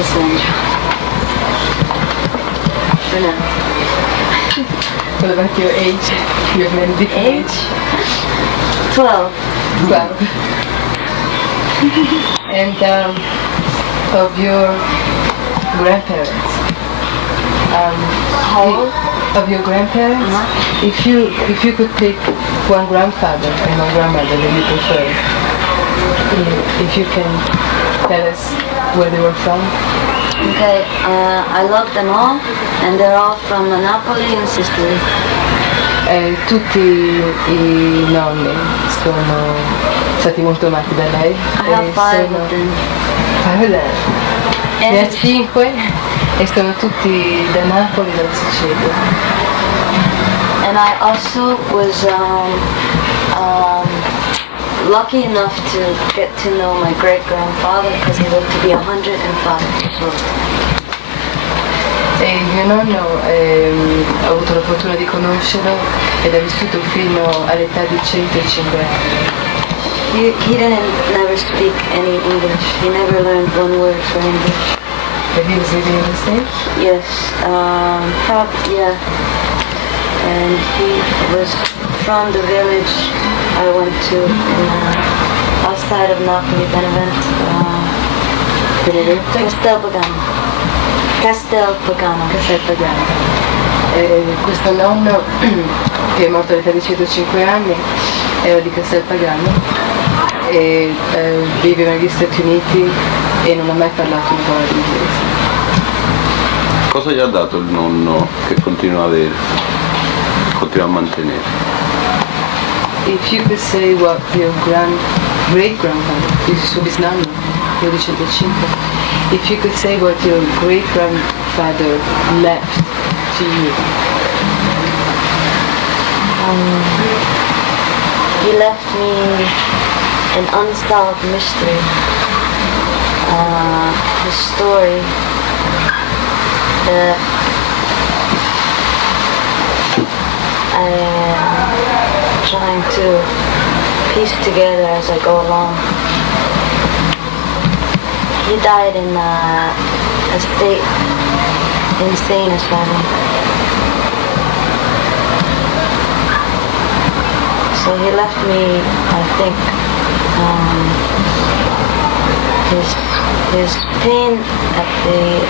Cassandra. For now. What about your age? You have many different Age? 12. 12. And of your grandparents. How old? Of your grandparents, if you could pick one grandfather and one grandmother that you prefer, if you can tell us where they were from. Okay, I love them all, and they're all from Napoli and Sicily. Tutti I nonni sono stati molto amati da lei. I have 5 of them. 5 of them. Ne ha 5 e sono tutti da Napoli e dalla Sicilia. And I also was lucky enough to get to know my great-grandfather because he lived to be 105 years old. E mio nonno ha avuto la fortuna di conoscerlo ed ha vissuto fino all'età di 105 anni. He didn't never speak any English. He never learned one word for English. But he was living in the States? Yes, yeah. And he was from the village I went to outside of Napoli, Benevento. Castelpagano. Questo nonno, che è morto all'età di 105 anni, era di Castelpagano e viveva negli Stati Uniti e non ha mai parlato una parola di inglese. Cosa gli ha dato il nonno che continua a avere, continua a mantenere? If you could say what your great-grandfather, suo bisnonno, quello di 105, if you could say what your great-grandfather left to you. He left me an unsolved mystery. His story that I am trying to piece together as I go along. He died in a state insane asylum. So he left me, I think, his pain at the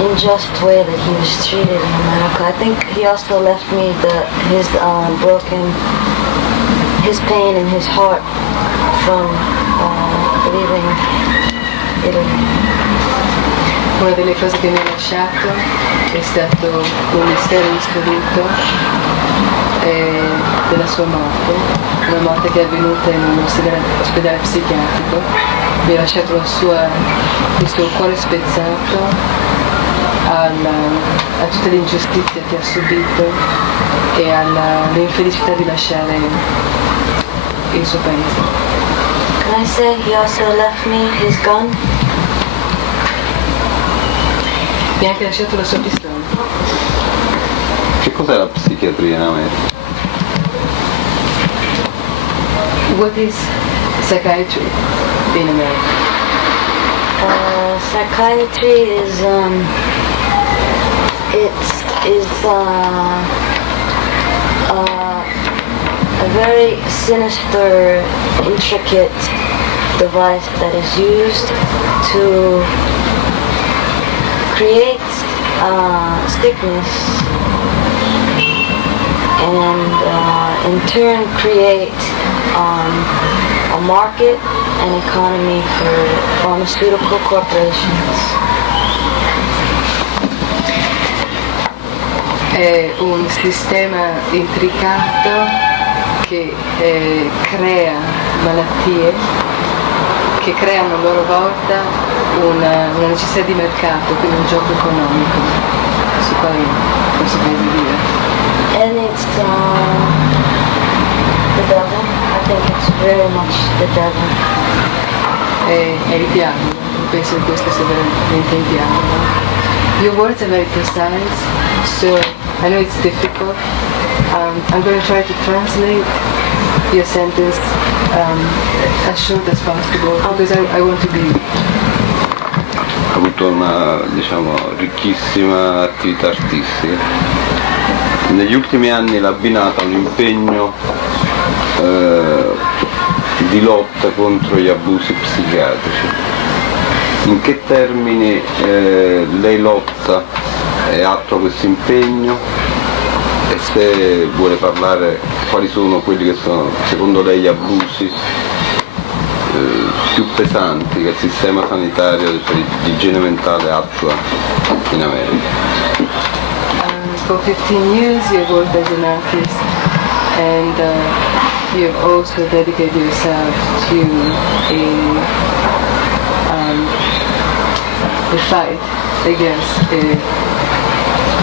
unjust way that he was treated in America. I think he also left me his pain in his heart from leaving Italy. Una delle cose che mi ha lasciato è stato un mistero insoluto della sua morte, una morte che è avvenuta in un ospedale psichiatrico. Mi ha lasciato il suo cuore spezzato a tutta l'ingiustizia che ha subito e all'infelicità di lasciare il suo paese. Can I say he also left me his gun? Mi ha anche lasciato la sua pistola. Che cos'è la psichiatria in America? What is psychiatry in America? Psychiatry is a very sinister, intricate device that is used to create sickness and in turn create a market and economy for pharmaceutical corporations. È un sistema intricato che crea malattie che creano a loro volta una necessità di mercato, quindi un gioco economico su quale questo paese vive. And it's the devil. I think it's very much the devil. È il diavolo, penso che questo sia veramente il diavolo. Your words are very precise, so I know it's difficult. I'm going to try to translate your sentence as short as possible because I want to be ha avuto una, diciamo, ricchissima attività artistica. Negli ultimi anni l'ha abbinata a un impegno di lotta contro gli abusi psichiatrici. In che termini lei lotta e attua questo impegno, e se vuole parlare quali sono quelli che sono secondo lei gli abusi più pesanti che il sistema sanitario per l'igiene mentale attua in America? For 15 years you've worked as an artist, and you've also dedicated yourself to the fight against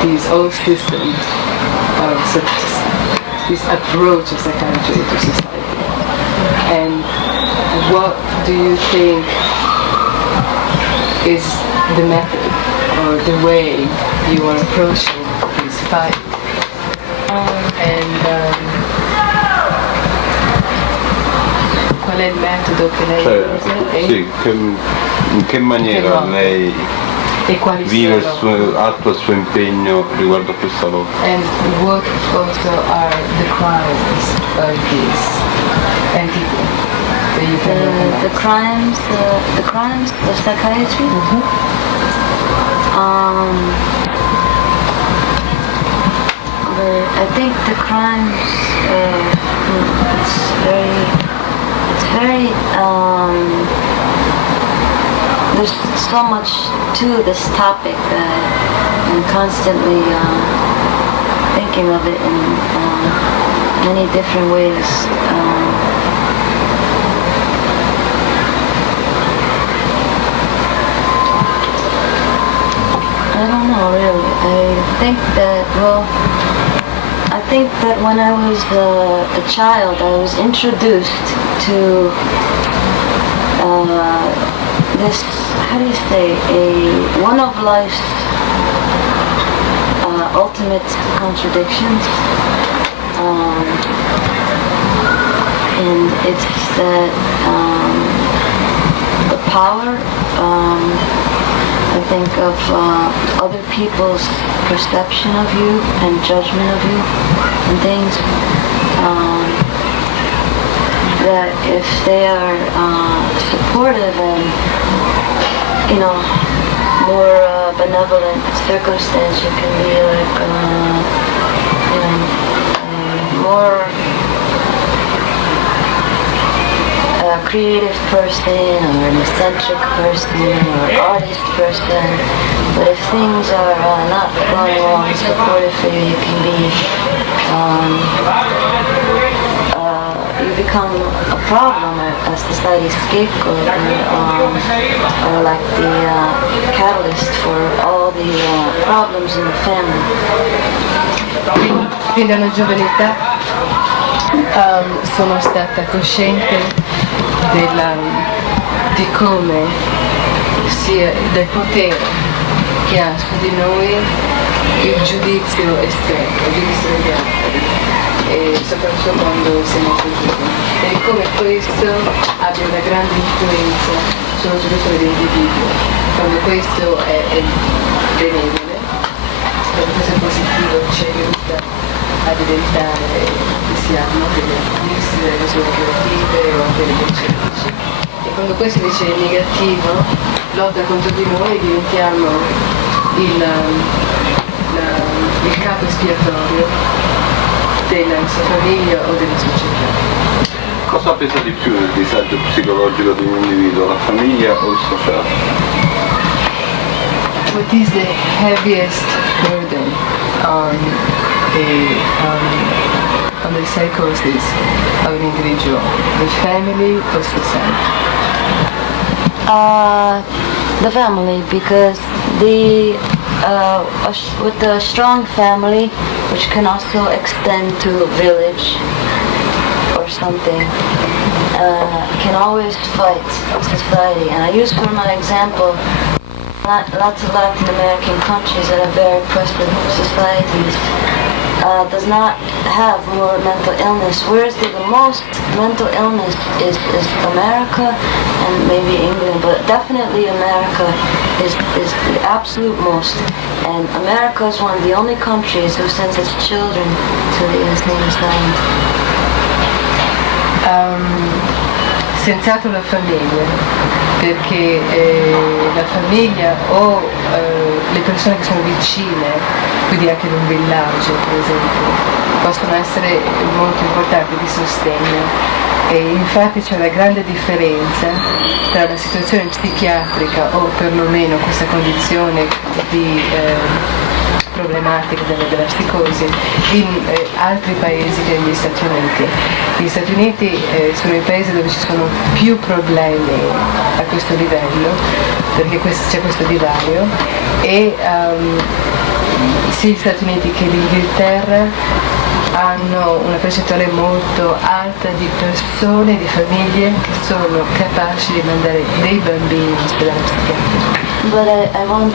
these old systems of this approach of psychiatry to society. And what do you think is the method or the way you are approaching this fight? Qual è il metodo che lei usa? Sì, in che maniera lei vive attua il suo impegno riguardo a questa lotta? And what also are the crimes of these entities that you can recognize? The crimes of psychiatry? I think the crimes, there's so much to this topic that I'm constantly thinking of it in many different ways. I don't know really. I think that when I was a child, I was introduced to this, how do you say, one of life's ultimate contradictions. And it's that the power, I think, of other people's perception of you and judgment of you and things, that if they are supportive and, more benevolent circumstance, you can be like, more creative person or an eccentric person or artist person. But if things are not going along supportively, you can be, you become a problem, a society's scapegoat, or like the catalyst for all the problems in the family. Fin dalla giovane età sono stata cosciente di come sia del potere che ha su di noi il giudizio esterno, il giudizio degli altri, e soprattutto quando siamo fuggiti, e di come questo abbia una grande influenza sullo sviluppo dell'individuo. Quando questo è benevole, quando questo è positivo, ci aiuta a diventare chi siamo, degli artisti, delle persone creative o anche degli eccentrici. E quando questo invece è negativo, lotta contro di noi e diventiamo il capo espiatorio della nostra famiglia o della società. Cosa pesa di più nel disagio psicologico di un individuo, la famiglia o il sociale? What is the heaviest burden on the psychosis of an individual, the family or society? The family, because with a strong family, which can also extend to village or something, can always fight society. And I use for my example lots of Latin American countries that have very oppressive societies does not have more mental illness, whereas the most mental illness is America and maybe England, but definitely America is the absolute most. And America is one of the only countries who sends its children to the insane asylum. Senz'altro la famiglia, perché la famiglia o le persone che sono vicine, quindi anche in un villaggio per esempio, possono essere molto importanti di sostegno. E infatti c'è una grande differenza tra la situazione psichiatrica o perlomeno questa condizione di problematica della psicosi in altri paesi che negli Stati Uniti. Gli Stati Uniti sono i paesi dove ci sono più problemi a questo livello, perché c'è questo divario, e sia gli Stati Uniti che l'Inghilterra hanno una percentuale molto alta di persone, di famiglie che sono capaci di mandare dei bambini in ospedale psichiatrico. But I want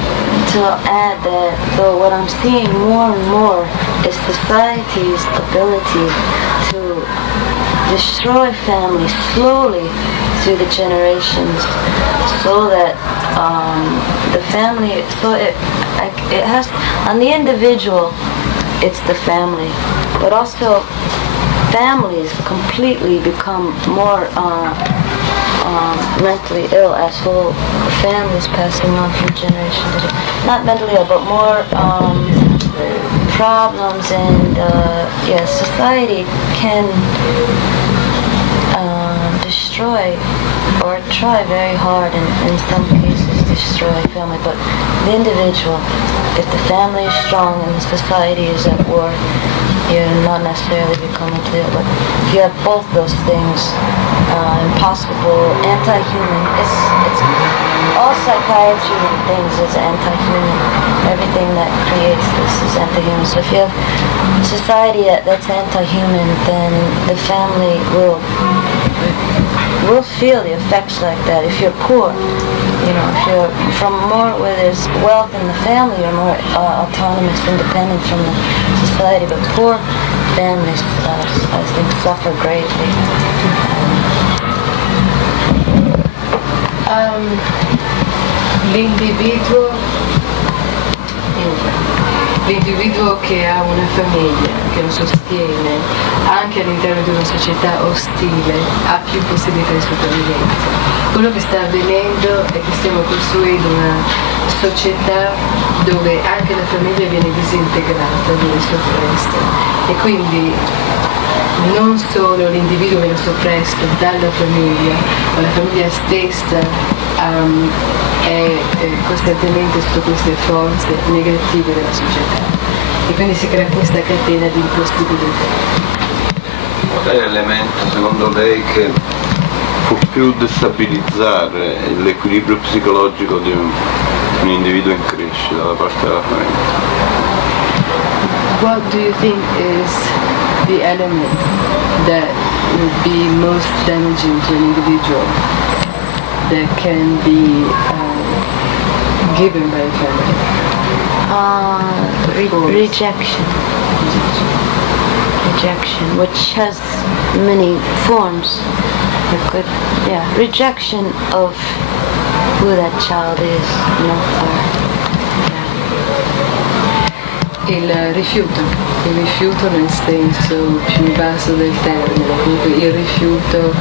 to add that though what I'm seeing more and more is society's ability to destroy families slowly through the generations, so that the family, so it has, on the individual, it's the family, but also families completely become more mentally ill as whole families passing on from generation to generation. Not mentally ill, but more problems, and society can destroy or try very hard, and in some cases destroy family, but the individual, if the family is strong and the society is at war, you not necessarily become mentally ill, but if you have both those things, impossible, anti-human, it's all psychiatry and things is anti-human. Everything that creates this is anti-human. So if you have a society that's anti-human, then the family will feel the effects like that. If you're poor, if you're from more where there's wealth in the family, you're more autonomous, independent from the society. But poor families, I think, suffer greatly. L'individuo che ha una famiglia, che lo sostiene, anche all'interno di una società ostile, ha più possibilità di sopravvivenza. Quello che sta avvenendo è che stiamo costruendo una società dove anche la famiglia viene disintegrata, viene soppressa, e quindi non solo l'individuo viene soppresso dalla famiglia, ma la famiglia stessa è costantemente sotto queste forze negative della società, e quindi si crea questa catena di impossibilità. Qual è l'elemento secondo lei che può più destabilizzare l'equilibrio psicologico di un individuo in crescita da parte della famiglia? What do you think is the element that would be most damaging to an individual that can be given by a family? Rejection, which has many forms. Rejection of who that child is, Il rifiuto nel senso più basso del termine, comunque il rifiuto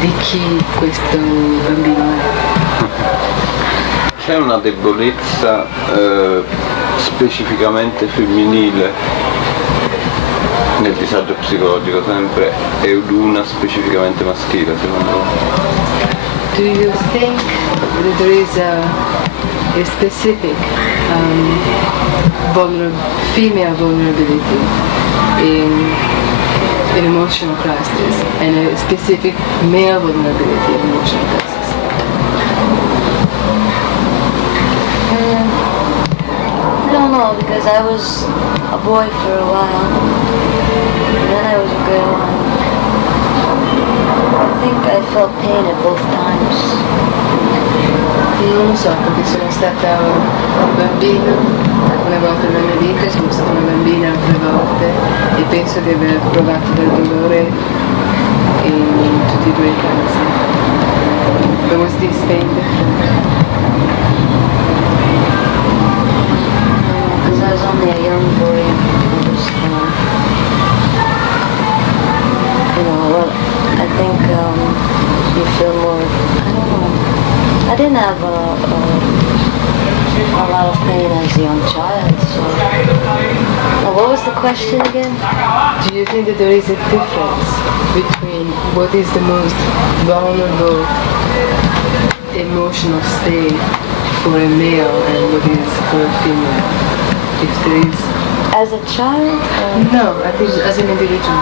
di chi questo bambino è. C'è una debolezza specificamente femminile nel disagio psicologico sempre e una specificamente maschile, secondo me? Do you think that there is a specific female vulnerability in emotional crisis and a specific male vulnerability in emotional crisis? I don't know, because I was a boy for a while, and then I was a girl. I think I felt pain at both times. Non lo so, perché sono stata un bambino una volta nella mia vita, sono stata una bambina altre volte, e penso di aver provato del dolore in tutti e due i casi. But was this pain different? Because I was only a young boy. I was, well, I think you feel more, I don't know. I didn't have a lot of pain as a young child, so... what was the question again? Do you think that there is a difference between what is the most vulnerable emotional state for a male and what is for a female? If there is... As a child? No, I think as an individual.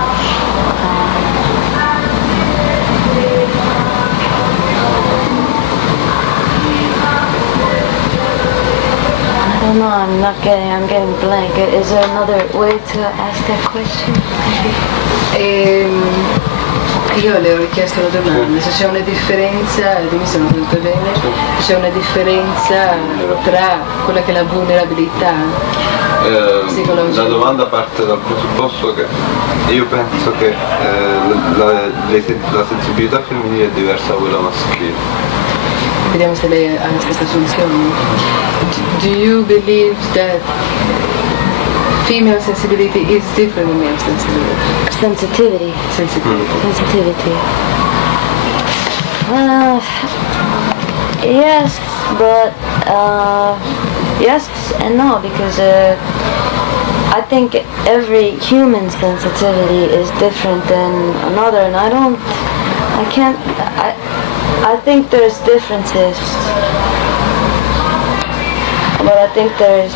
I don't know, I'm getting blank. Is there another way to ask that question? Io le ho richiesto la domanda, se c'è una differenza, dimmi se non ho detto bene, c'è una differenza tra quella che è la vulnerabilità psicologica. La domanda parte dal presupposto che io penso che la sensibilità femminile è diversa da quella maschile. Vediamo se lei ha la stessa soluzione. Do you believe that female sensibility is different than male sensibility? Sensitivity. Yes, but yes and no, because I think every human sensitivity is different than another, and I think there's differences, but I think there's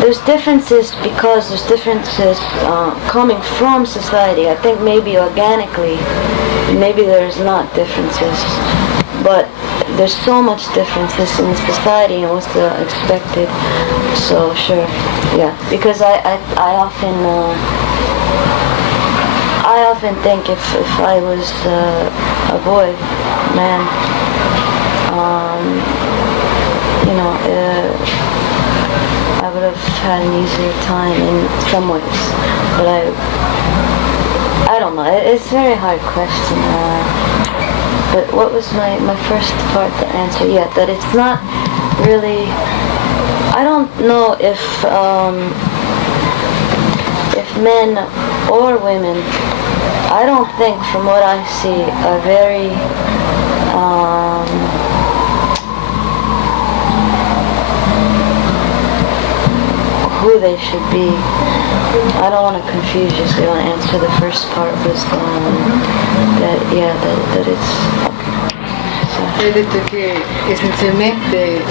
there's differences because there's differences coming from society. I think maybe organically, maybe there's not differences, but there's so much differences in society and what's expected. So sure, yeah. Because I often think if I was a boy, man, I would have had an easier time in some ways. But I don't know. It's a very hard question. But what was my first part to answer? Yeah, that it's not really... I don't know if men or women, I don't think from what I see are very who they should be. I don't want to confuse you, so I want to answer the first part was that it's okay. Hai detto che essenzialmente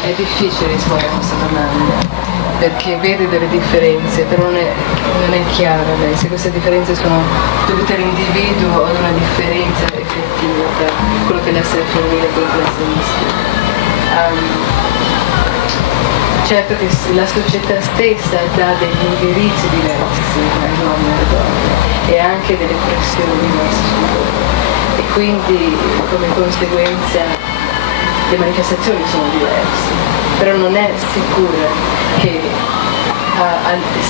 è difficile rispondere a questa domanda perché vede delle differenze, però non è chiara lei se queste differenze sono dovute all'individuo o ad una differenza effettiva tra quello che è l'essere femminile e quello che è l'essere maschile. Certo che la società stessa dà degli indirizzi diversi ai uomini e alle donne e anche delle pressioni diverse su loro. E quindi come conseguenza le manifestazioni sono diverse, però non è sicura che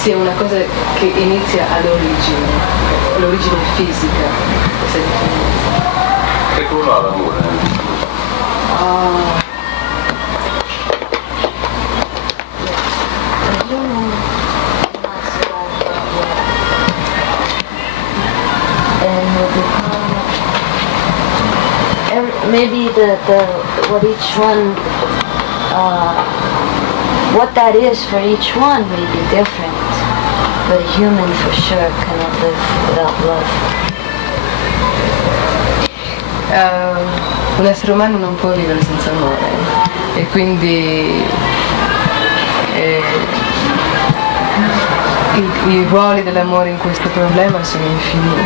sia una cosa che inizia all'origine fisica questa differenza. Che ruolo ha l'amore? Maybe what each one, what that is for each one may be different, but a human for sure cannot live without love. Un essere umano non può vivere senza amore e quindi i ruoli dell'amore in questo problema sono infiniti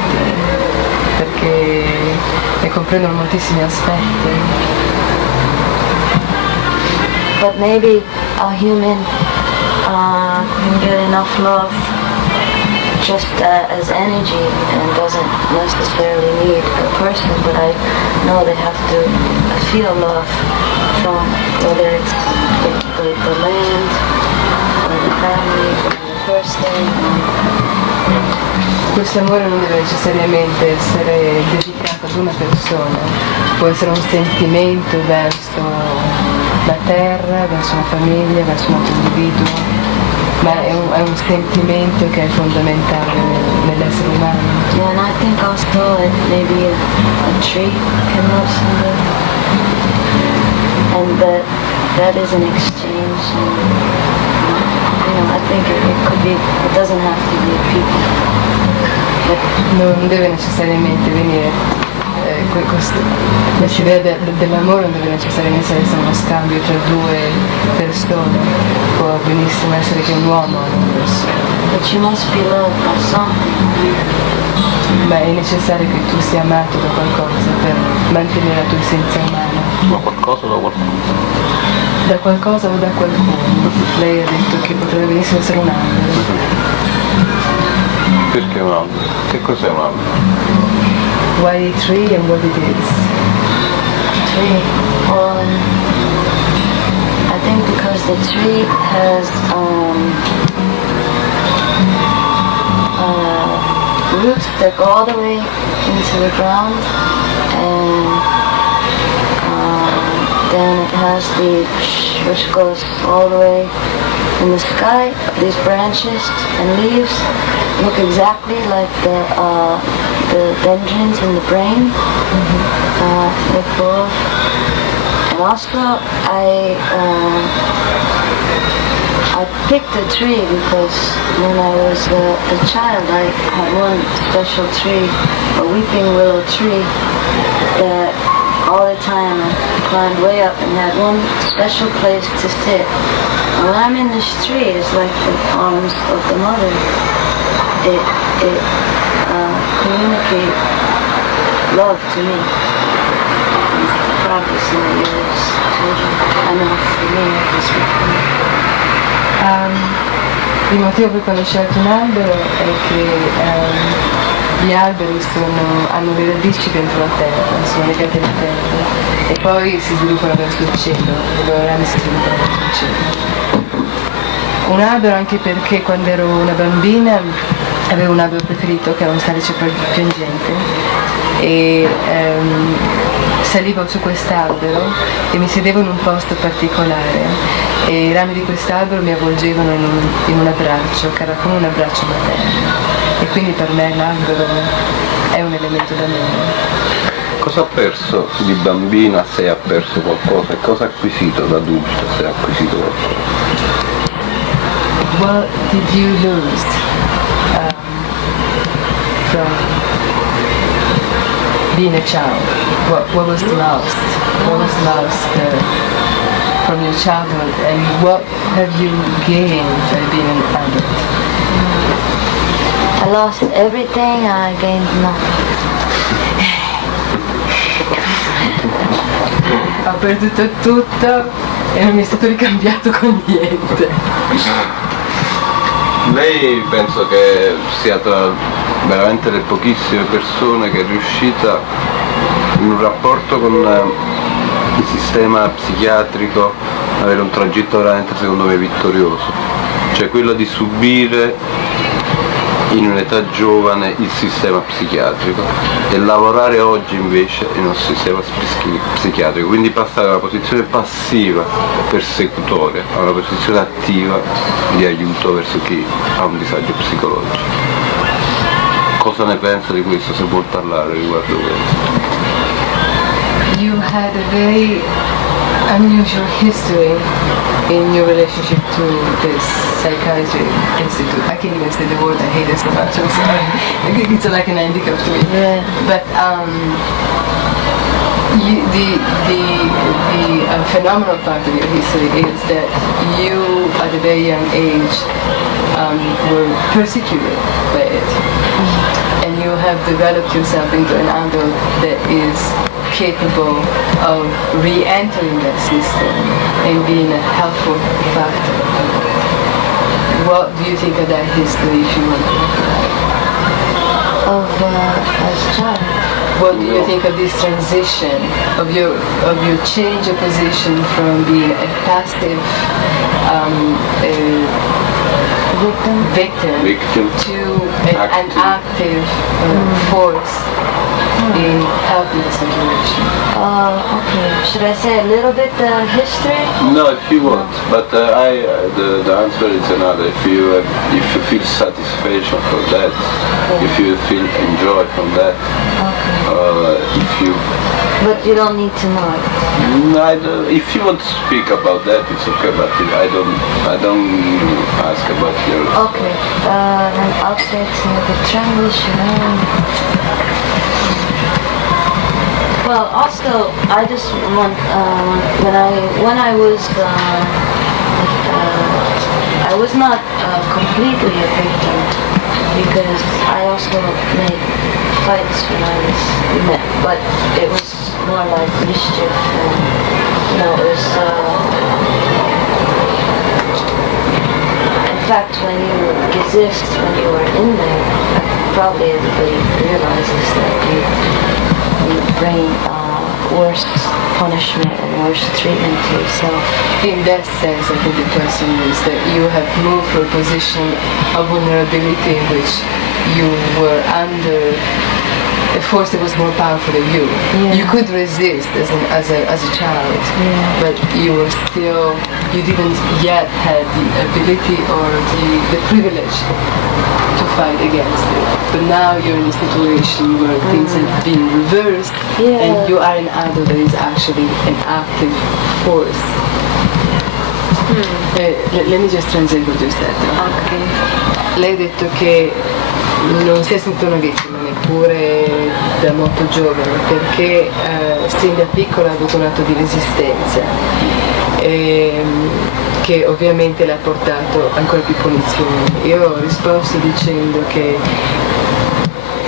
perché ne comprendono moltissimi aspetti. But maybe a human can get enough love just as energy and doesn't necessarily need a person, but I know they have to feel love from whether it's the land or the family or the person. questo amore non deve necessariamente essere dedicato ad una persona, può essere un sentimento verso la terra, verso una famiglia, verso un altro individuo, ma è un sentimento che è fondamentale nell'essere umano. Yeah, and I think also maybe a tree can love somebody, and that is an exchange. And, I think it could be. It doesn't have to be people. Non deve necessariamente venire questa idea dell'amore non deve necessariamente essere uno scambio tra due persone, può benissimo essere che un uomo e una persona. But you must be loved by something. Ma è necessario che tu sia amato da qualcosa per mantenere la tua essenza umana. Da qualcosa o da qualcuno? Da qualcosa o da qualcuno. Lei ha detto che potrebbe benissimo essere un albero. Perché un albero? Che cos'è un albero? Why a tree and what it is? Tree. Well, I think because the tree has roots that go all the way into the ground, and then it has which goes all the way in the sky. These branches and leaves look exactly like the dendrins in the brain. They're full. And also I picked a tree because when I was a child I had one special tree, a weeping willow tree, that all the time I climbed way up and had one special place to sit. And when I'm in this tree, it's like the arms of the mother. It communicates love to me. Probably some of yours children. I know for me, I can speak for me. Il motivo per cui ho scelto un albero è che gli alberi hanno le radici dentro la terra, sono legati alla terra e poi si sviluppano verso il cielo, le loro rami si sviluppano verso il cielo. Un albero anche perché quando ero una bambina avevo un albero preferito che era un salice piangente e salivo su quest'albero e mi sedevo in un posto particolare e i rami di quest'albero mi avvolgevano in un abbraccio che era come un abbraccio materno e quindi per me l'albero è un elemento d'amore. Cosa ha perso di bambina se ha perso qualcosa e cosa ha acquisito da adulta se ha acquisito qualcosa? What did you lose from being a child? What was lost? What was lost from your childhood, and what have you gained by being an adult? I lost everything, I gained nothing. Ho perduto tutto e non mi è stato ricambiato con niente. Lei penso che sia tra veramente le pochissime persone che è riuscita in un rapporto con il sistema psichiatrico ad avere un tragitto veramente secondo me vittorioso, cioè quello di subire in un'età giovane il sistema psichiatrico e lavorare oggi invece in un sistema psichiatrico, quindi passare da una posizione passiva, persecutore, a una posizione attiva di aiuto verso chi ha un disagio psicologico. Cosa ne pensa di questo, se vuol parlare riguardo questo? You had a very unusual history in your relationship to this psychiatry institute. I can't even say the word, I hate it so much, I'm sorry. It's like an handicap to me. Yeah. But the phenomenal part of your history is that you, at a very young age, were persecuted by it. And you have developed yourself into an adult that is capable of re-entering that system and being a helpful factor. What do you think of that history, if you want to talk about it? As a child. What do you think of this transition, of your change of position from being a passive victim Victim. to an active force in helping the situation. Okay. Should I say a little bit the history? No, if you want, but the answer is another. If you feel satisfaction for that, if you feel enjoy from that, if you. But you don't need to know it. If you want to speak about that, it's okay. But I don't ask about your. Okay. Then I'll say to the transition. Well, also, I just want when I was not completely a victim because I also made fights when I was met, but it was more like mischief and it was. In fact, when you resist, when you were in there, probably everybody realizes that you bring worse punishment and worse treatment to yourself. In that sense, I think the question is that you have moved from a position of vulnerability in which you were under a force that was more powerful than you. Yeah. You could resist as a child, but you didn't yet have the ability or the privilege to fight against it. But now you're in a situation where things have been reversed and you are an adult that is actually an active force. Let me just translate what you said. Okay. Lei ha detto che non si è sentita una vittima neppure da molto giovane perché sin da piccola ha avuto un atto di resistenza che ovviamente l'ha portato ancora più punizioni. Io ho risposto dicendo che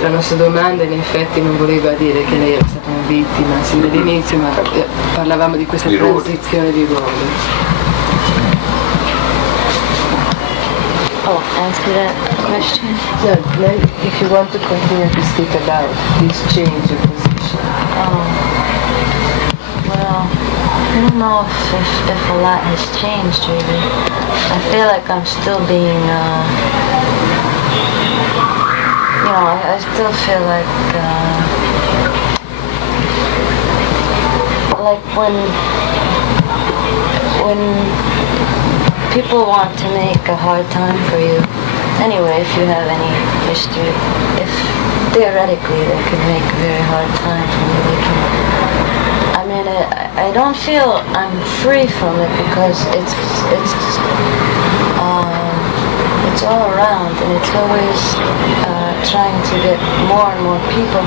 la nostra domanda in effetti non voleva dire che lei era stata una vittima sin dall'inizio, ma parlavamo di questa transizione di ruoli. Oh, answer that question? No, if you want to continue to speak about this change of position. Well, I don't know if a lot has changed really. I feel like I'm still being, I still feel like when people want to make a hard time for you. Anyway, if you have any history, if theoretically they could make a very hard time for you, they can. I mean, I don't feel I'm free from it because it's all around and it's always trying to get more and more people.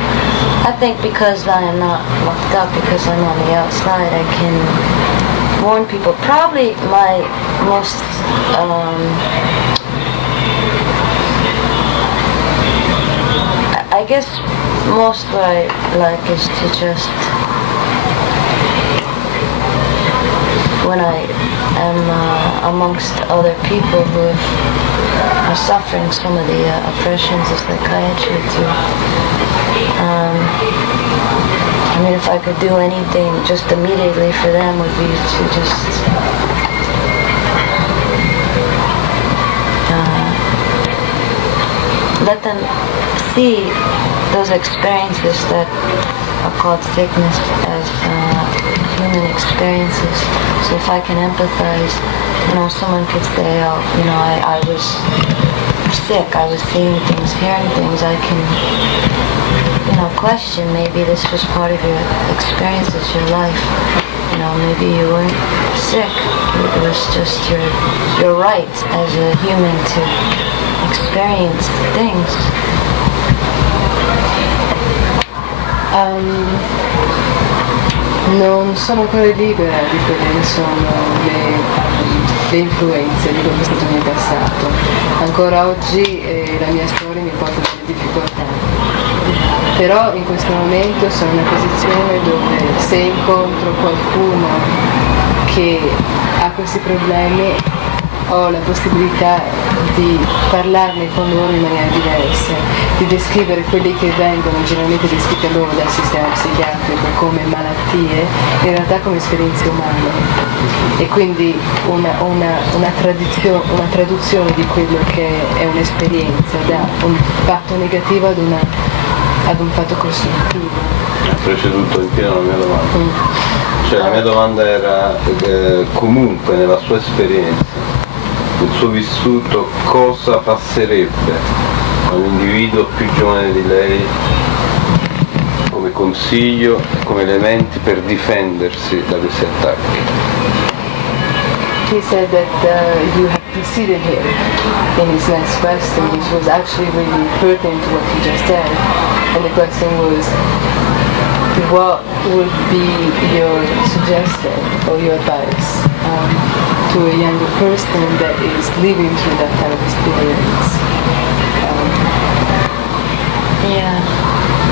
I think because I am not locked up, because I'm on the outside, I can warn people. Probably my most I guess most what I like is to just when I am amongst other people who are suffering some of the oppressions of psychiatry too. I mean, if I could do anything just immediately for them would be to just let them see those experiences that are called sickness as human experiences. So if I can empathize, someone could say, oh, I was sick, I was seeing things, hearing things, I can question maybe this was part of your experiences, your life. Maybe you weren't sick. It was just your right as a human to experience things. Non sono ancora libera di quelle che sono le influenze di quello che è stato il mio passato. Ancora oggi la mia storia mi porta delle difficoltà. Però in questo momento sono in una posizione dove se incontro qualcuno che ha questi problemi ho la possibilità di parlarne con loro in maniera diversa, di descrivere quelli che vengono generalmente descritti a loro dal sistema psichiatrico come malattie, in realtà come esperienze umane. E quindi una traduzione di quello che è un'esperienza da un fatto negativo ad un fatto costruttivo. Ha preceduto in pieno la mia domanda. Cioè la mia domanda era comunque nella sua esperienza, nel suo vissuto, cosa passerebbe a un individuo più giovane di lei come consiglio, come elementi per difendersi da questi attacchi? He said that you have preceded him in his next question, which was actually really pertinent to what he just said. And the question was, what would be your suggestion or your advice to a younger person that is living through that kind of experience? Yeah,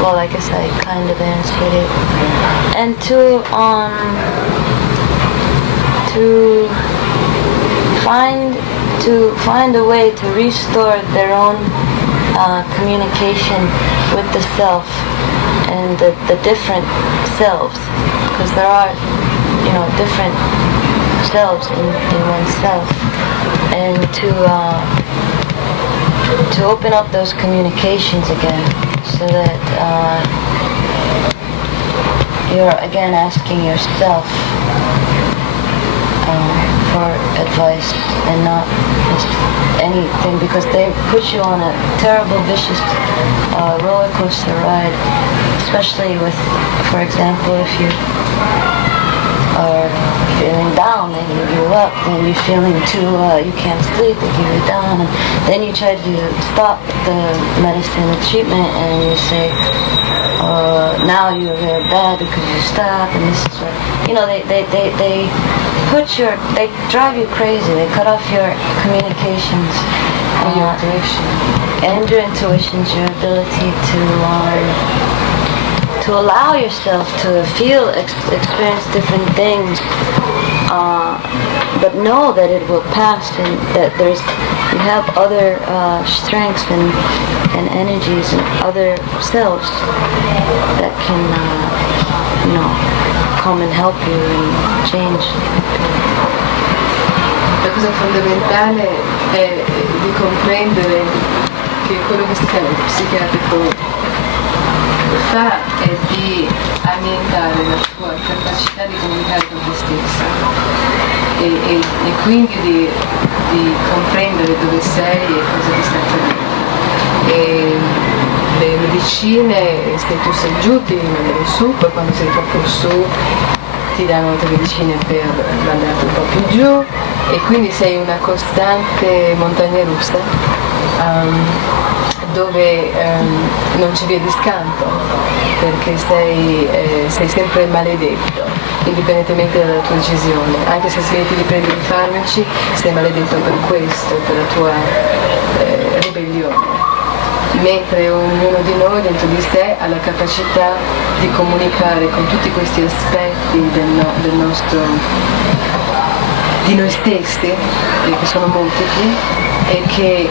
well, I guess I kind of answered it. And to find a way to restore their own communication with the self and the different selves, because there are, different selves in oneself, and to open up those communications again, so that you're again asking yourself for advice and not just anything, because they put you on a terrible, vicious roller coaster ride, especially with, for example, if you are feeling down, they give you up, then you're feeling you can't sleep, they give you down, and then you try to stop the medicine, the treatment, and you say, now you're very bad because you stopped, and this is what, they drive you crazy, they cut off your communications, and your intuition. And your intuitions, your ability to allow yourself to feel, experience different things, but know that it will pass, and that you have other strengths and energies and other selves that can, come and help you and change. La cosa fondamentale è di comprendere che quello che il sistema psichiatrico fa è di annientare la tua capacità di comunicare con te stessa e quindi di comprendere dove sei e cosa ti sta accadendo. E le medicine, se tu sei giù, ti mandano su, poi quando sei troppo su ti danno altre medicine per mandarti un po' più giù, e quindi sei una costante montagna russa dove non ci vedi scampo, perché sei sempre maledetto, indipendentemente dalla tua decisione. Anche se smetti di prendere i farmaci, sei maledetto per questo, per la tua ribellione. Mentre ognuno di noi dentro di sé ha la capacità di comunicare con tutti questi aspetti di noi stessi, che sono multipli e che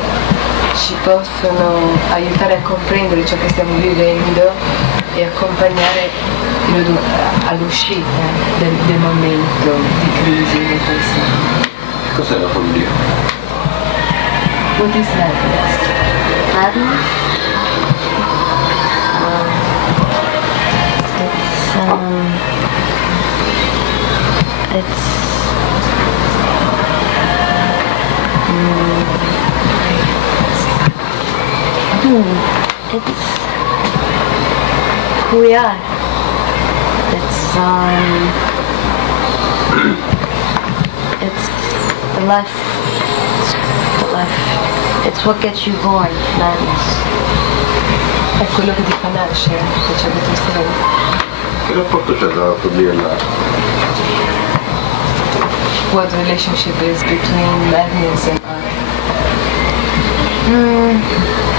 ci possono aiutare a comprendere ciò che stiamo vivendo e accompagnare all'uscita del momento di crisi che pensiamo. Cos'è la follia? What is madness? Madness? It's who we are. It's the life. It's what gets you born, madness. È quello che ti fa nascere, che c'è dentro sé. Che rapporto c'è tra la follia e l'arte? What relationship is between madness and art?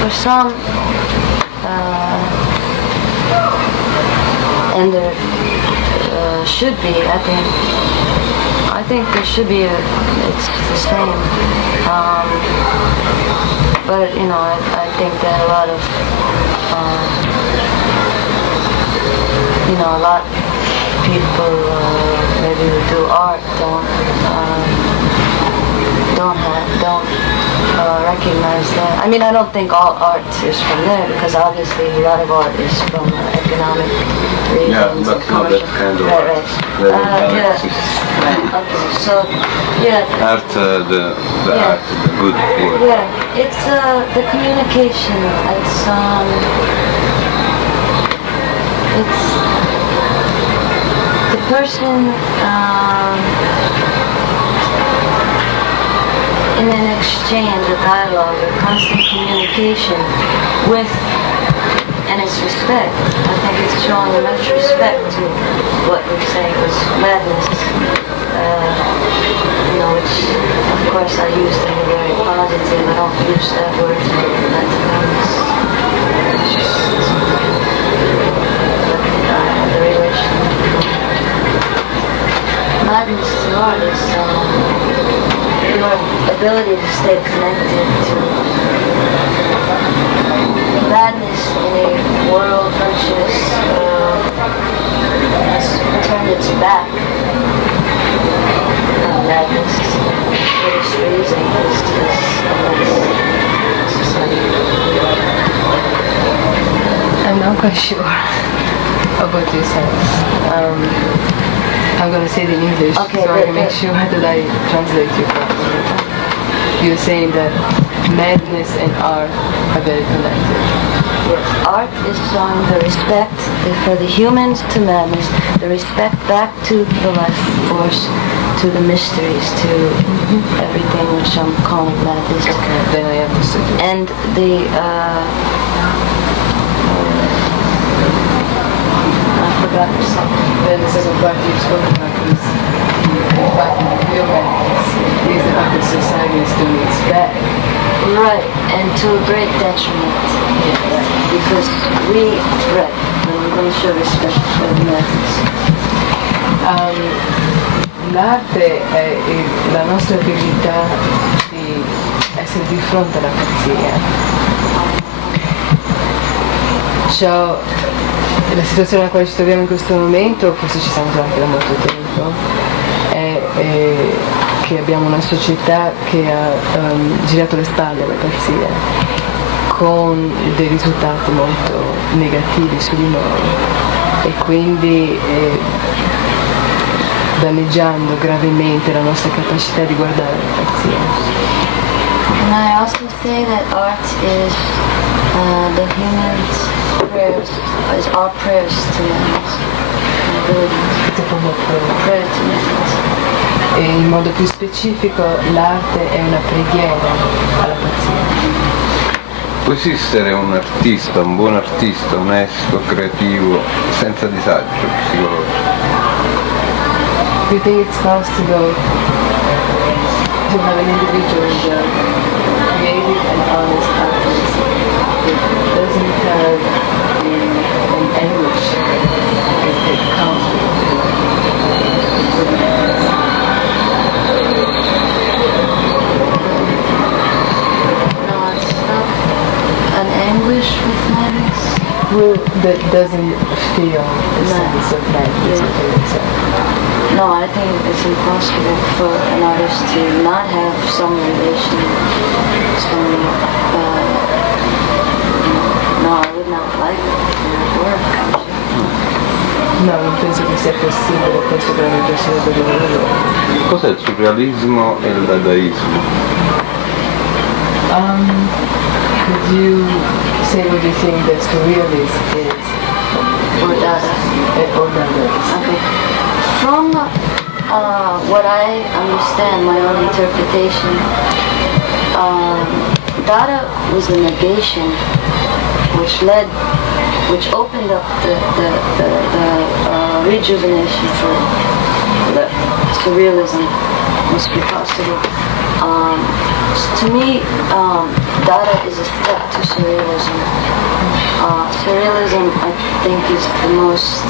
For some, and there should be, I think there should be it's the same. But I think that a lot of a lot of people maybe who do art don't recognize that. I mean, I don't think all art is from there, because obviously a lot of art is from economic reasons. Yeah, but not that kind of art. Yeah. Okay, so Art, the art, the good word. yeah, it's the communication. It's the person in an exchange, a dialogue, a constant communication with, and it's respect. I think it's showing much respect to what you're saying was madness, which of course I used in a very positive. I don't use that word for mental illness. It's just the relation. Madness to art is your ability to stay connected to madness in a world which has turned its back on madness. For this reason is society. I'm not quite sure of what you said. I'm going to say it in English, Okay, so I can make sure that I translate you properly. You're saying that madness and art are very connected. Yes, art is showing the respect for the humans to madness, the respect back to the life force, to the mysteries, to everything which I'm calling madness. Okay, then I understood. And the I forgot the second. Then the second part you spoke about is the fact that the real madness is the fact that society is doing its best. Right, and to a great detriment. Yeah, right. Because we're going to show respect for the madness. L'arte è la nostra abilità di essere di fronte alla pazzia. Ciò, la situazione nella quale ci troviamo in questo momento, forse ci siamo trovati da molto tempo, è che abbiamo una società che ha girato le spalle alla pazzia, con dei risultati molto negativi su di noi, e quindi danneggiando gravemente la nostra capacità di guardare la pazzia. And I also say that art is the human's prayers, is our prayers to madness. It's a form of Prayer to madness. E in modo più specifico l'arte è una preghiera alla pazzia. Può esistere un artista, un buon artista, onesto, creativo, senza disagio psicologico? Do you think it's possible to have an individual who's a creative and honest artist that doesn't have an anguish that comes with No, it's not an anguish with madness. Well, that doesn't feel the sense of madness within itself. No, I think it's impossible for an artist to not have some relation, no, I would not like work. No, non penso che sia possibile, questo per me piacerebbe loro. Cos'è il surrealismo e il dadaismo? Could you say what you think that surrealist is? Or Dada. Or Dadaist? Okay. From what I understand, my own interpretation, Dada was a negation which opened up the rejuvenation for the surrealism must be possible. To me, Dada is a step to surrealism. Surrealism, I think, is the most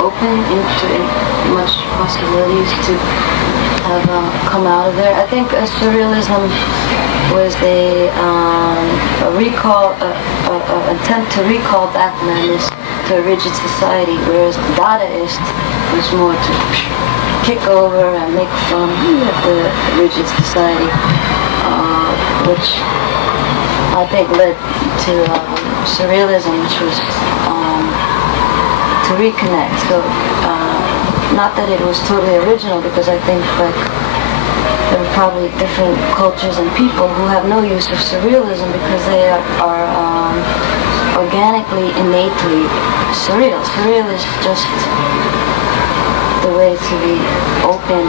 open open into much possibilities to have come out of there. I think surrealism was a attempt to recall back madness to a rigid society, whereas Dadaist was more to kick over and make fun of the rigid society, which I think led to surrealism, which was to reconnect. So not that it was totally original, because I think like there are probably different cultures and people who have no use of surrealism because they are organically, innately surreal. Surreal is just the way to be open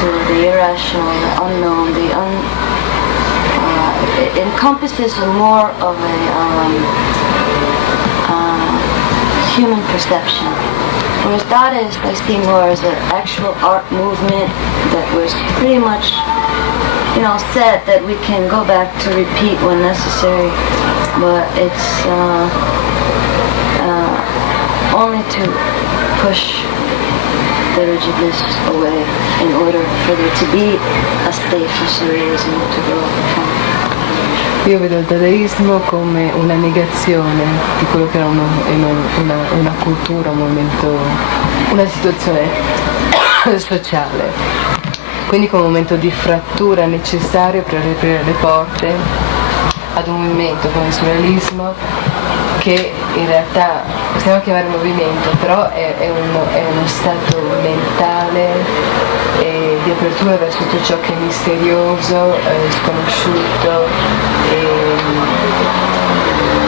to the irrational, the unknown, it encompasses more of a human perception. Whereas Dadaist I see more as an actual art movement that was pretty much, said that we can go back to repeat when necessary, but it's only to push the rigidness away in order for there to be a state for surrealism to grow from. Io vedo il dadaismo come una negazione di quello che era una cultura, un movimento, una situazione sociale, quindi come un momento di frattura necessario per riaprire le porte ad un movimento come il surrealismo, che in realtà possiamo chiamare movimento, però è uno stato mentale di apertura verso tutto ciò che è misterioso, sconosciuto e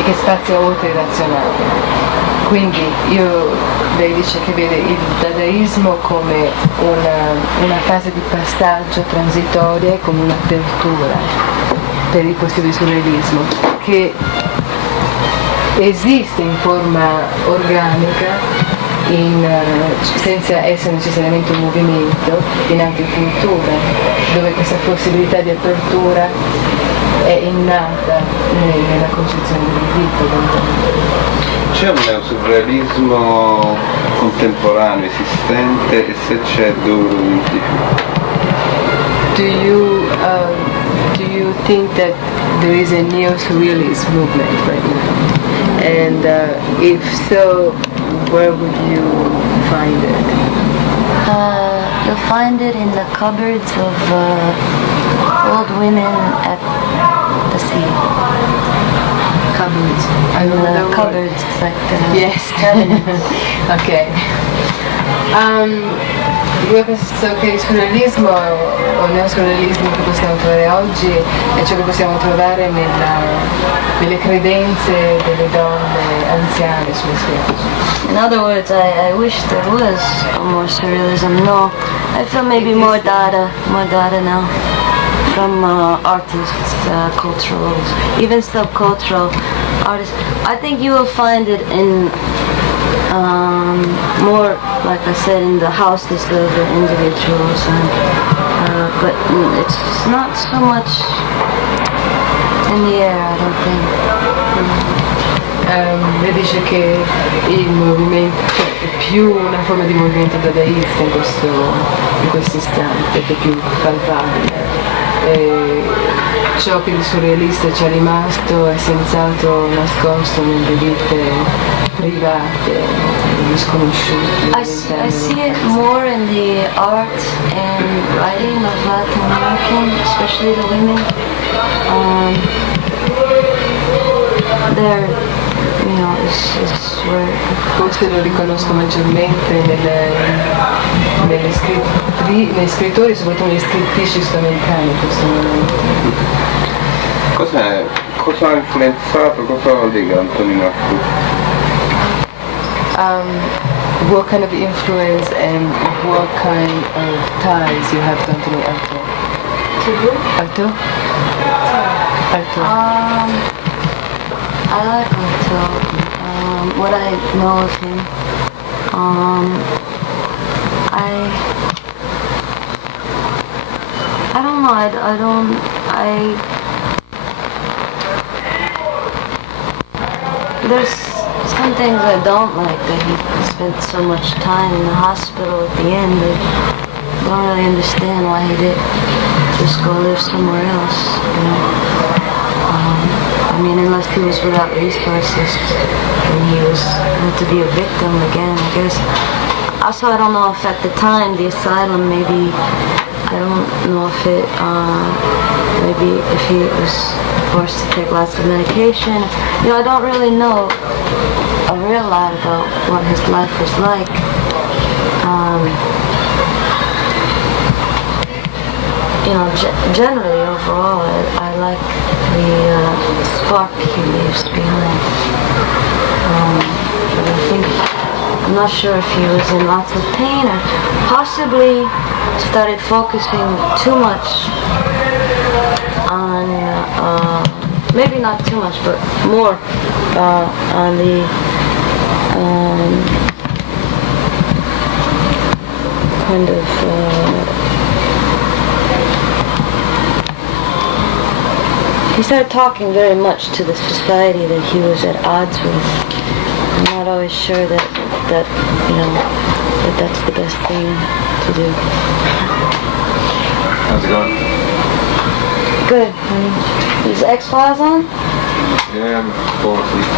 che spazia oltre il razionale. Quindi lei dice che vede il dadaismo come una fase di passaggio transitoria e come un'apertura per il possibile surrealismo, che esiste in forma organica senza essere necessariamente un movimento in altre culture, dove questa possibilità di apertura è innata nella concezione del vita. C'è un neosurrealismo contemporaneo esistente, e se c'è dove lo identifica? Do you think that there is a neo-surrealist movement right now? And if so, where would you find it? You'll find it in the cupboards of old women at the sea. Cupboards. I know the cupboards, like the yes. cabinets. Ok. Io penso che il surrealismo o il neosurrealismo che possiamo trovare oggi è ciò che possiamo trovare nelle credenze delle donne anziane sulle spiagge. In other words, I wish there was more surrealism. No, I feel maybe more Dada now. From artists, culturals, even subcultural artists. I think you will find it in more, like I said, in the houses of the individuals, but it's not so much in the air, I don't think. Lei dice che il movimento è più una forma di movimento dadaista in questo istante, che è più palpabile. Ciò che il surrealista ci è rimasto è senz'altro nascosto nelle vite private, degli sconosciuti. I see it more in the art and writing of Latin American, especially the women. There, is where. Forse lo riconosco maggiormente nei scrittori, soprattutto negli scrittrici sudamericani in questo momento. Cosa ha influenzato, cosa lega Antonino a What kind of influence and what kind of ties you have to Antonio Arto? Arto? I like Arto. What I know of him. I don't know. some things I don't like, that he spent so much time in the hospital at the end. I don't really understand why he didn't just go live somewhere else, you know. I mean, unless he was without resources and he had to be a victim again, I guess. Also, I don't know if at the time the asylum, maybe, I don't know if it, maybe if he was forced to take lots of medication. You know, I don't really know a real lot about what his life was like. You know, generally, overall, I like the spark he leaves behind. But I think, I'm not sure if he was in lots of pain or possibly started focusing too much on, maybe not too much, but more on the kind of he started talking very much to the society that he was at odds with. I'm not always sure that you know, that that's the best thing to do. How's it going? Good. Is X-Files on? Yeah, I'm falling asleep.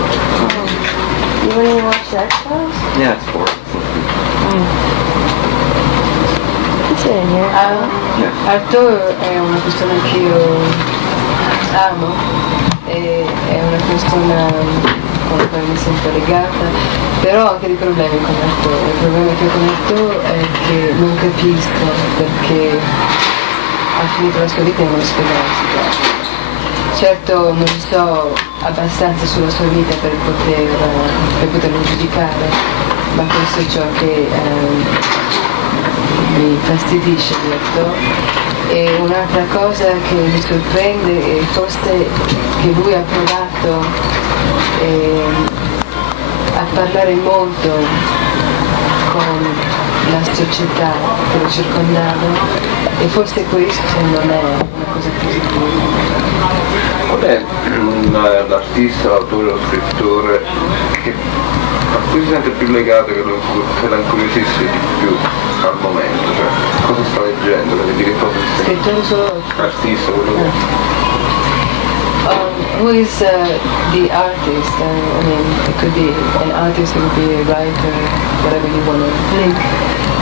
You wouldn't even watch the X-Files? Yeah, it's 4. It's in here. Arto è una persona che io amo, è una persona con la quale mi sento legata, però ho anche dei problemi con l'attore. Il problema che ho con l'attore è che non capisco perché ha finito la sua vita in un ospedale psichiatrico. Certo non so abbastanza sulla sua vita per poterlo giudicare, ma questo è ciò che mi fastidisce di l'attore. E un'altra cosa che mi sorprende è forse che lui ha provato a parlare molto con la società che lo circondava, e forse questo non è una cosa positiva. Qual è l'artista, l'autore, lo scrittore a cui si sente più legato, che la incuriosisce di più al momento? Cioè, cosa sta leggendo? Di che cosa si sente? Scrittore solo? Artista, quello che... Who is the artist? I mean, it could be an artist, it could be a writer, whatever you want to think,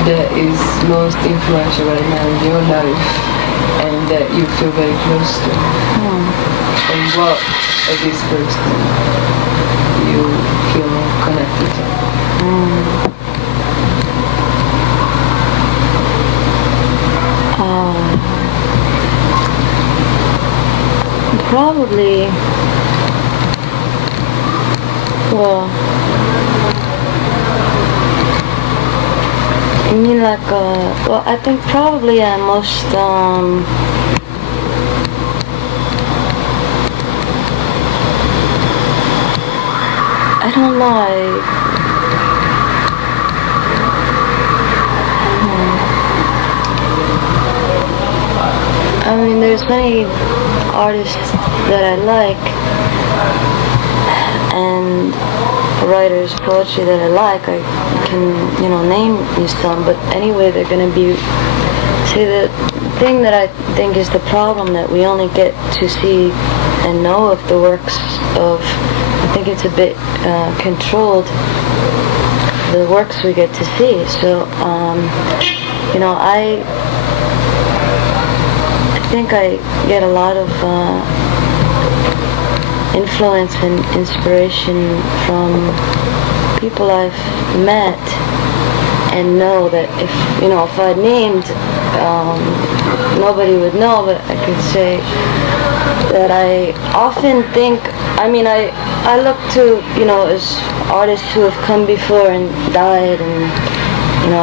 that is most influential right now in your life and that you feel very close to. And what of this person you feel connected to? Probably, well, I mean, like, well, I think probably I'm most, I don't know, I mean, there's many artists that I like and writers, poetry that I like. I can, you know, name you some, but anyway, they're going to be, see, the thing that I think is the problem, that we only get to see and know of the works of, I think it's a bit controlled, the works we get to see. So, you know, I think I get a lot of influence and inspiration from people I've met and know that if, you know, if I named, nobody would know, but I could say that I often think, I mean, I look to, you know, as artists who have come before and died, and, you know,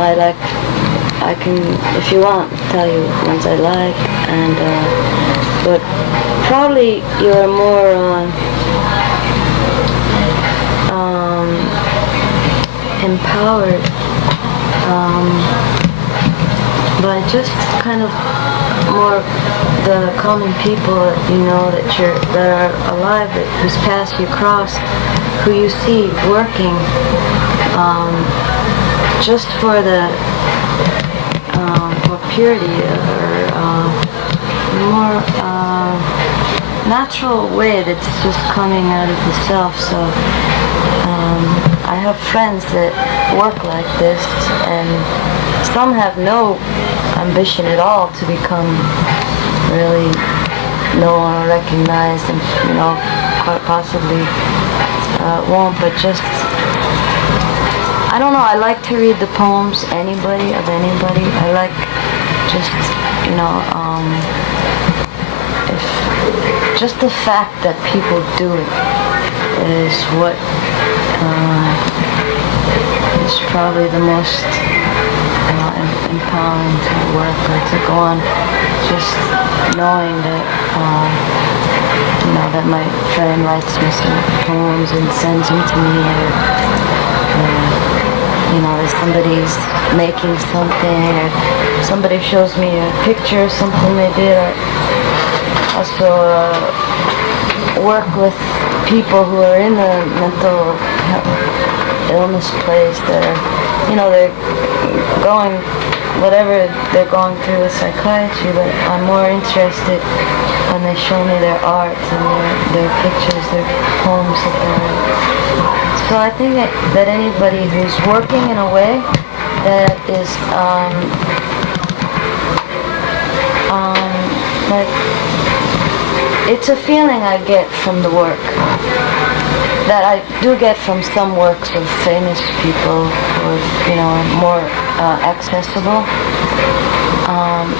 I can, if you want, tell you ones I like, and but probably you're more empowered by just kind of more the common people that you know that are alive, whose paths you cross, who you see working just for the more purity or more natural way that's just coming out of the self. So I have friends that work like this, and some have no ambition at all to become really known or recognized, and quite possibly won't, but just, I don't know, I like to read the poems of anybody. I like just, just the fact that people do it is what is probably the most empowering to work, or to go on just knowing that that my friend writes me some poems and sends them to me, or somebody's making something, or somebody shows me a picture of something they did. I also work with people who are in the mental illness place that are, they're going, whatever they're going through with psychiatry, but I'm more interested when they show me their art and their pictures, their poems that they write. So I think that anybody who's working in a way that is like, it's a feeling I get from the work that I do get from some works of famous people who are more accessible.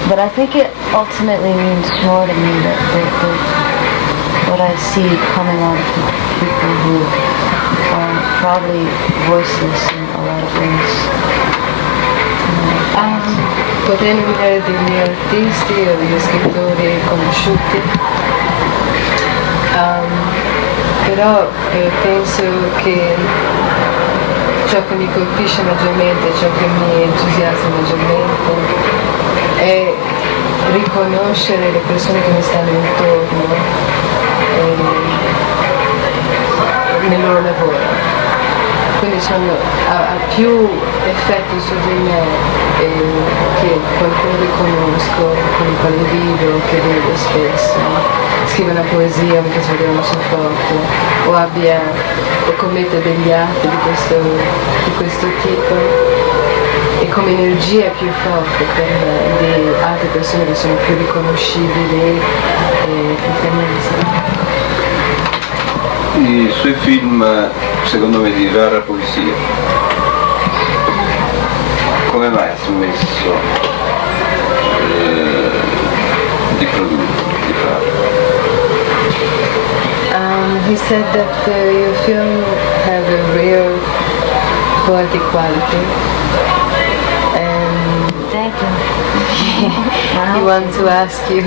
But I think it ultimately means more to me that what I see coming out of people who are probably voiceless in a lot of ways. Potrei nominare degli artisti o degli scrittori conosciuti, però penso che ciò che mi colpisce maggiormente, ciò che mi entusiasma maggiormente è riconoscere le persone che mi stanno intorno nel loro lavoro. Quindi ha più effetto su di me che qualcuno che conosco, con il quale vivo, che vedo spesso, scrive una poesia, mi piace vedere una sua foto, o commette degli atti di questo tipo, e come energia è più forte per me di altre persone che sono più riconoscibili e più famose. I suoi film, secondo me, di rara poesia, come mai ha smesso di produrre, di fare? He said that your film have a real poetic quality, and Thank you. he wants to ask you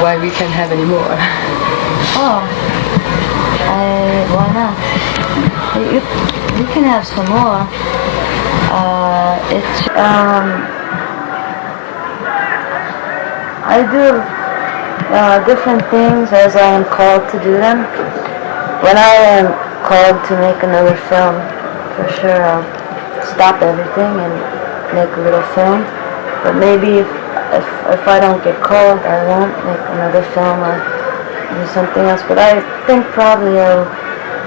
why we can't have any more. Oh, why not? You can have some more. I do different things as I am called to do them. When I am called to make another film, for sure I'll stop everything and make a little film. But maybe if I don't get called, I won't make another film or do something else. But I think probably I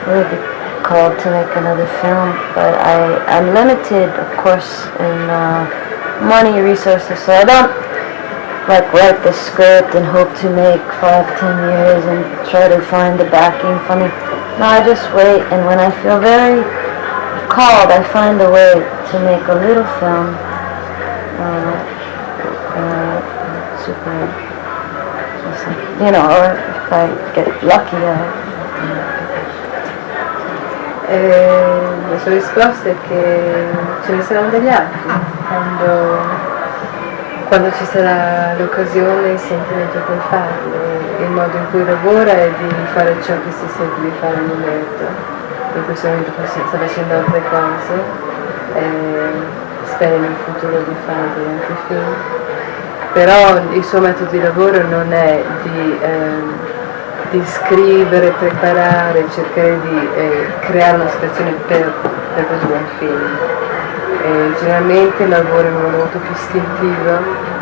will be called to make another film. But I'm limited, of course, in money, resources, so I don't write the script and hope to make 5-10 years and try to find the backing for me. No, I just wait, and when I feel very called, I find a way to make a little film. Super, or if I get lucky, La sua risposta è che ce ne saranno degli altri. Quando ci sarà l'occasione, il sentimento per farlo, il modo in cui lavora è di fare ciò che si sente di fare al momento. In questo momento sta facendo altre cose, spera in futuro di fare degli altri film, però il suo metodo di lavoro non è di scrivere, preparare, cercare di creare una situazione per produrre un film. Generalmente lavora in modo molto più istintivo